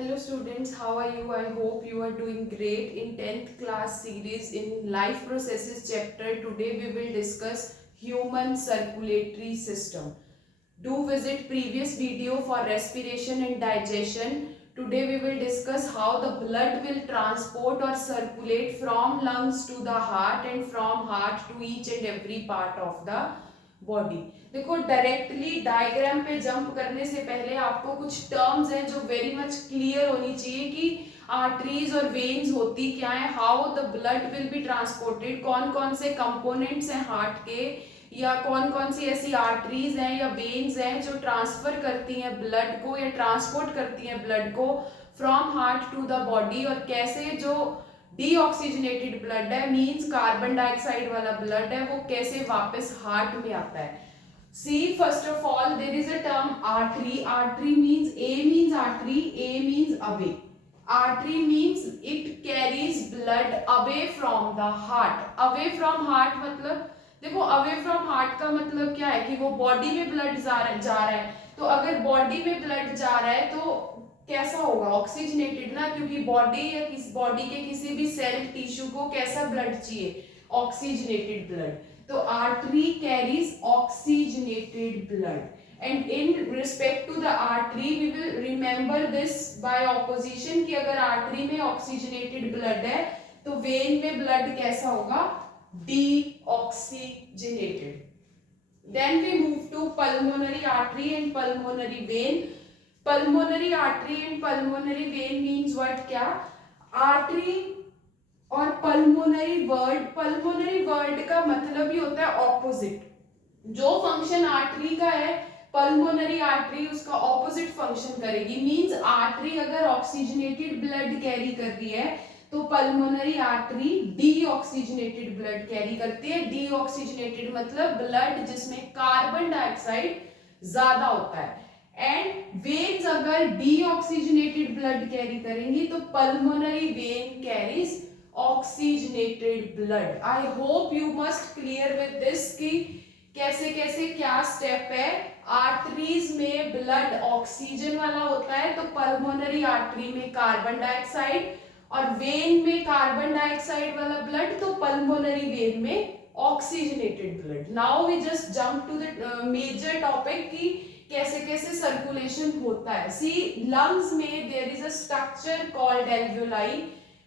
Hello students, how are you? I hope you are doing great. In 10th class series in life processes chapter, today we will discuss human circulatory system. Do visit previous video for respiration and digestion. Today we will discuss how the blood will transport or circulate from lungs to the heart and from heart to each and every part of the body. देखो directly diagram पे jump करने से पहले आपको कुछ terms हैं जो very much clear होनी चाहिए कि आर्टरीज और वेन्स होती क्या है, how the blood will be transported, कौन कौन से कंपोनेंट्स हैं हार्ट के या कौन कौन सी ऐसी आर्टरीज हैं या वेन्स हैं जो ट्रांसफर करती हैं ब्लड को या ट्रांसपोर्ट करती हैं ब्लड को from heart to the body, और कैसे जो डीऑक्सीजनेटेड ब्लड है मींस कार्बन डाइऑक्साइड वाला ब्लड है वो कैसे वापस हार्ट में आता है. See first of all there is a term artery. Artery means A means artery, A means away. Artery means it carries blood away from the heart. Away from heart मतलब देखो away from heart का मतलब क्या है कि वो body में blood जा रहा है. तो अगर बॉडी में ब्लड जा रहा है तो कैसा होगा, ऑक्सीजनेटेड ना, क्योंकि बॉडी या किस बॉडी के किसी भी सेल टिश्यू को कैसा ब्लड चाहिए, ऑक्सीजनेटेड ब्लड. तो artery carries oxygenated blood, and in respect to the artery we will remember this by opposition कि अगर आर्टरी में ऑक्सीजनेटेड ब्लड है तो वेन में ब्लड कैसा होगा, deoxygenated. Then we move to pulmonary artery and pulmonary vein. Pulmonary artery and pulmonary vein means what? क्या artery और pulmonary word का मतलब ही होता है opposite. जो फंक्शन आर्टरी का है पल्मोनरी आर्टरी उसका ऑपोजिट फंक्शन करेगी. मींस आर्टरी अगर ऑक्सीजनेटेड ब्लड कैरी कर रही है तो pulmonary artery deoxygenated blood carry करती है. डीऑक्सीजनेटेड मतलब ब्लड जिसमें कार्बन डाइऑक्साइड ज्यादा होता है. एंड वेन्स अगर डीऑक्सीजनेटेड ब्लड कैरी करेंगी तो pulmonary when carries oxygenated blood. I hope you must clear with this कि कैसे कैसे क्या स्टेप है. आर्टरीज में ब्लड ऑक्सीजन वाला होता है तो पल्मोनरी आर्टरी में कार्बन डाइऑक्साइड, और वेन में कार्बन डाइऑक्साइड वाला ब्लड तो पल्मोनरी वेन में oxygenated blood. Now we just jump to the major topic कि कैसे कैसे सर्कुलेशन होता है. सी लंग्स में there is a structure called alveoli.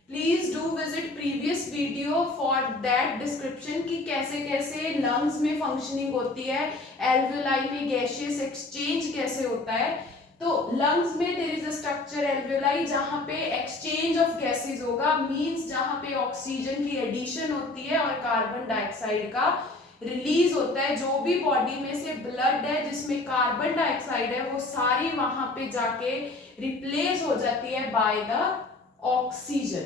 Please do visit previous video for that description कि कैसे कैसे लंग्स में फंक्शनिंग होती है, एल्वियोलाई में गैसियस एक्सचेंज कैसे होता है. तो लंग्स में there is a structure alveoli जहां पे एक्सचेंज ऑफ गैसेस होगा, मींस जहां पे ऑक्सीजन की एडिशन होती है और कार्बन डाइऑक्साइड का रिलीज होता है. जो भी बॉडी में से ब्लड है जिसमें कार्बन डाइऑक्साइड है वो सारी वहां पे जाके रिप्लेस हो जाती है by the oxygen.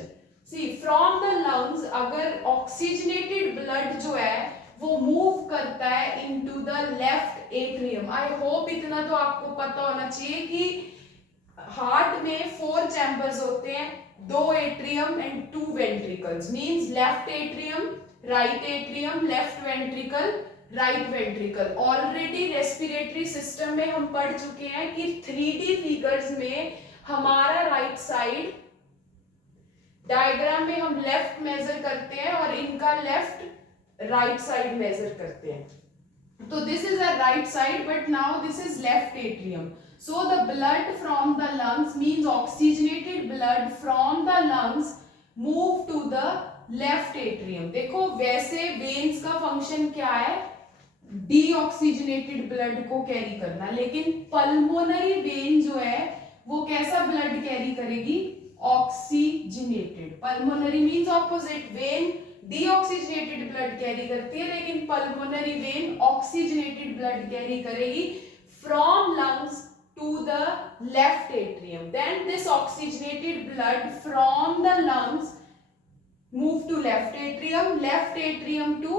See from the lungs अगर ऑक्सीजनेटेड ब्लड जो है वो मूव करता है into the left atrium. I hope इतना तो आपको पता होना चाहिए कि हार्ट में 4 चैम्बर्स होते हैं, 2 atrium and 2 ventricles. Means left atrium, right atrium, left ventricle, right ventricle. Already respiratory system में हम पढ़ चुके हैं कि 3D फिगर्स में हमारा राइट साइड डायग्राम में हम लेफ्ट मेजर करते हैं और इनका लेफ्ट राइट साइड मेजर करते हैं. तो this is a right side but now this is left atrium. So the blood from the lungs means oxygenated blood from the lungs move to the left atrium. देखो वैसे veins का function क्या है, deoxygenated blood को carry करना, लेकिन pulmonary when जो है वो कैसा ब्लड कैरी करेगी, oxygenated. Pulmonary means opposite, vein deoxygenated blood carry करती है लेकिन pulmonary vein oxygenated blood carry करेगी from lungs to the left atrium. Then this oxygenated blood from the lungs move to left atrium to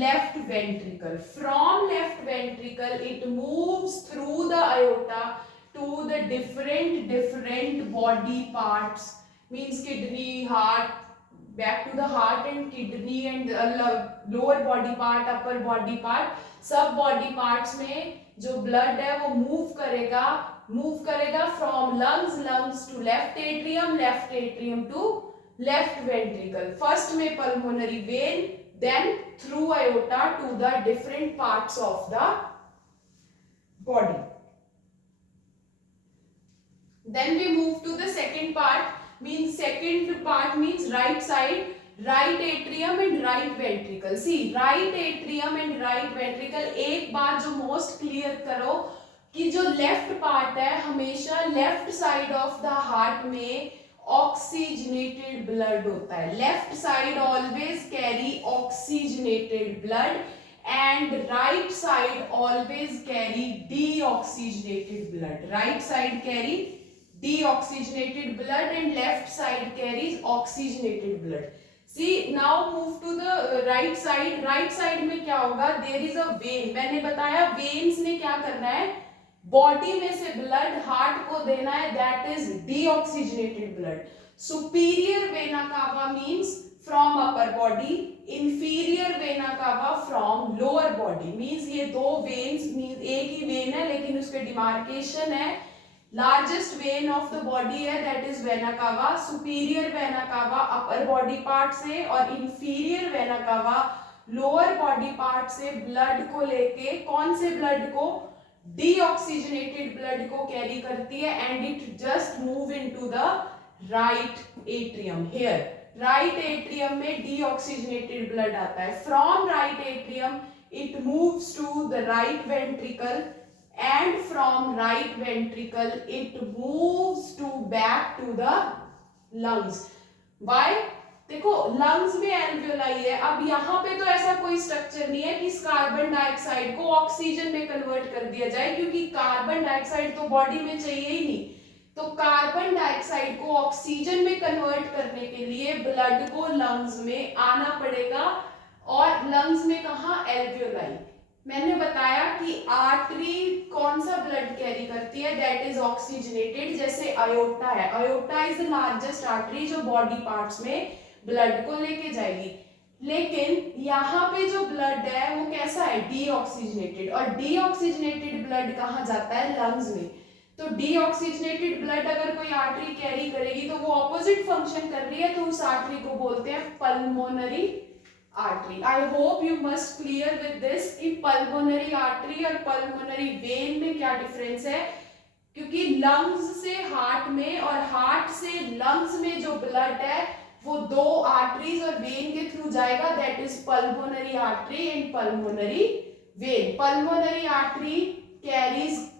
left ventricle. From left ventricle it moves through the aorta to the different body parts, means kidney, heart, back to the heart and kidney and lower body part, upper body part. सब body parts में जो blood है वो move करेगा move करेगा from lungs, lungs to left atrium to left ventricle. First में pulmonary vein, then through aorta to the different parts of the body. Then we move to the second part. Second part means right side, right atrium and right ventricle. See, right atrium and right ventricle. एक बात जो most clear करो कि जो left part है हमेशा left side of the heart में oxygenated blood होता है. Left side always carry oxygenated blood and right side always carry deoxygenated blood. Right side carry deoxygenated blood and left side carries oxygenated blood. See, now move to the right side. Right side में क्या होगा? There is a vein. मैंने बताया veins ने क्या करना है, body में से ब्लड हार्ट को देना है, that is deoxygenated blood. Superior vena cava means from upper body, inferior vena cava from lower body. Means ये दो veins means एक ही vein है लेकिन उसके demarcation है. Largest vein of the body है that is vena cava. Superior vena cava upper body part से और inferior vena cava lower body part से ब्लड को लेके, कौन से ब्लड को, डीऑक्सीजनेटेड ब्लड को कैरी करती है and it just move into the right atrium. Here right atrium में डीऑक्सीजनेटेड ब्लड आता है. From right atrium it moves to the right ventricle and from right ventricle it moves to back to the lungs. Why? देखो lungs में alveoli है. अब यहाँ पे तो ऐसा कोई स्ट्रक्चर नहीं है कि इस कार्बन डाइऑक्साइड को ऑक्सीजन में कन्वर्ट कर दिया जाए, क्योंकि कार्बन डाइऑक्साइड तो बॉडी में चाहिए ही नहीं. तो कार्बन डाइऑक्साइड को ऑक्सीजन में कन्वर्ट करने के लिए ब्लड को लंग्स में आना पड़ेगा. और लंग्स में कहाँ? एल्वियोलाई. मैंने बताया कि आर्टरी कौन सा ब्लड कैरी करती है, दैट इज ऑक्सीजनेटेड. जैसे अयोटा है, aorta is the largest artery जो बॉडी पार्ट्स में ब्लड को लेके जाएगी. लेकिन यहाँ पे जो ब्लड है वो कैसा है? डीऑक्सीजनेटेड. और डीऑक्सीजनेटेड ब्लड कहाँ जाता है? लंग्स में. तो डीऑक्सीजनेटेड ब्लड अगर कोई आर्टरी कैरी करेगी तो वो ऑपोजिट फंक्शन कर रही है, तो उस आर्टरी को बोलते हैं pulmonary artery. I hope you must clear with this कि pulmonary artery और pulmonary vein में क्या difference है, क्योंकि lungs से heart में और heart से lungs में जो blood है वो दो arteries और vein के through जाएगा, that is pulmonary artery and pulmonary vein. Pulmonary artery carries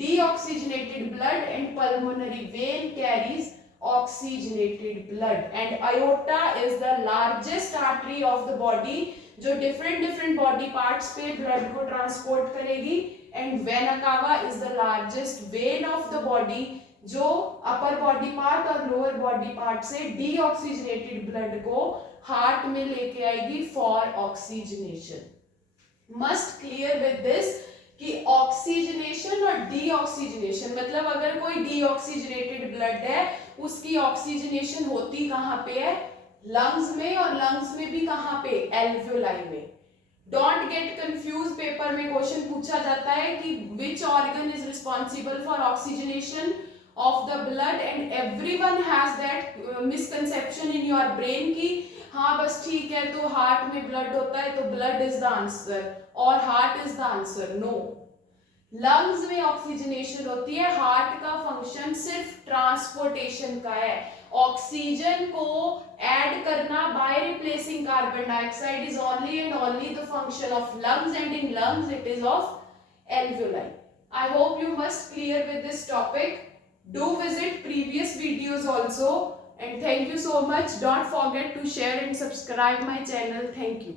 deoxygenated blood and pulmonary vein carries oxygenated blood. And aorta is the largest artery of the body जो different body parts पे blood को transport करेगी. And vena cava is the largest vein of the body जो upper body part और lower body part से deoxygenated blood को heart में लेके आएगी for oxygenation. Must clear with this कि ऑक्सीजनेशन और डीऑक्सीजनेशन, मतलब अगर कोई डीऑक्सीजनेटेड ब्लड है उसकी ऑक्सीजनेशन होती कहाँ पे है? लंग्स में. और लंग्स में भी कहाँ पे? एल्वियोलाई में. Don't get confuse. पेपर में क्वेश्चन पूछा जाता है कि which organ is responsible for oxygenation of the blood and everyone has that misconception in your brain की हाँ बस ठीक है तो हार्ट में ब्लड होता है तो ब्लड इज द आंसर और heart is the answer. No, lungs में ऑक्सीजनेशन होती है. हार्ट का फंक्शन सिर्फ ट्रांसपोर्टेशन का है. ऑक्सीजन को ऐड करना by replacing carbon dioxide is only and only the function of lungs and in lungs it is of alveoli. I hope you must clear with this topic. Do visit previous videos also. And thank you so much. Don't forget to share and subscribe my channel. Thank you.